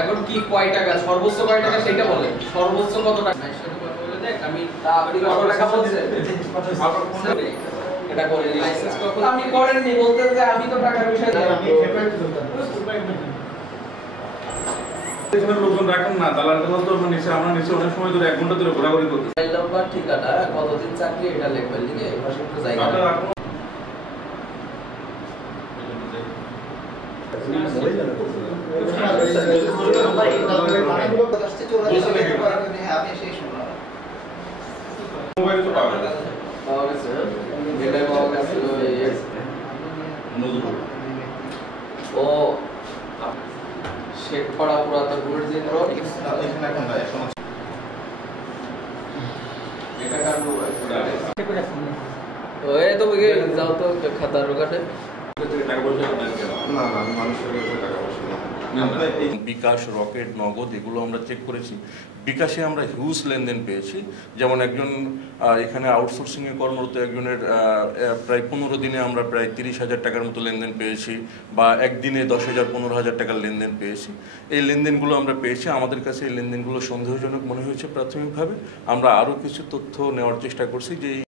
এখন কি কয় টাকা সর্বোচ্চ কয় টাকা সেটা বলেন, সর্বোচ্চ কত টাকা? আমি কত টাকা বলছে এটা করে লাইসেন্স কখন আপনি করেননি, বলতেন যে আমি তো টাকার বিষয় আমি এখানে লোকজন রাখেন না, দালাল তো নিচে আমরা নিচে অনেক সময় ধরে 1 ঘন্টা ধরে ঘোরাঘুরি করতে। মোবাইল নাম্বার ঠিকানা কতদিন চাকরি এটা লিখবেন, লিখে এই পাশে একটু জায়গা মোবাইল তো পাবেন পাওয়া গেছে, যেটা পাওয়া গেছিল ও শেখপাড়া পুরাতন গুরুজিন রোড এখানে এখন নাই, এখন এটা কার ওই তো বুঝে যাও তো খাতার ওখানে টাকা পয়সা না না মানুষের টাকা পয়সা বিকাশ, রকেট, নগদ এগুলো আমরা চেক করেছি। বিকাশে আমরা হিউজ লেনদেন পেয়েছি। যেমন একজন এখানে আউটসোর্সিংয়ে কর্মরত একজনের প্রায় 15 দিনে আমরা প্রায় 30,000 টাকার মতো লেনদেন পেয়েছি, বা একদিনে 10,000 15,000 টাকার লেনদেন পেয়েছি। এই লেনদেনগুলো আমরা পেয়েছি। আমাদের কাছে এই লেনদেনগুলো সন্দেহজনক মনে হয়েছে প্রাথমিকভাবে। আমরা আরও কিছু তথ্য নেওয়ার চেষ্টা করছি যে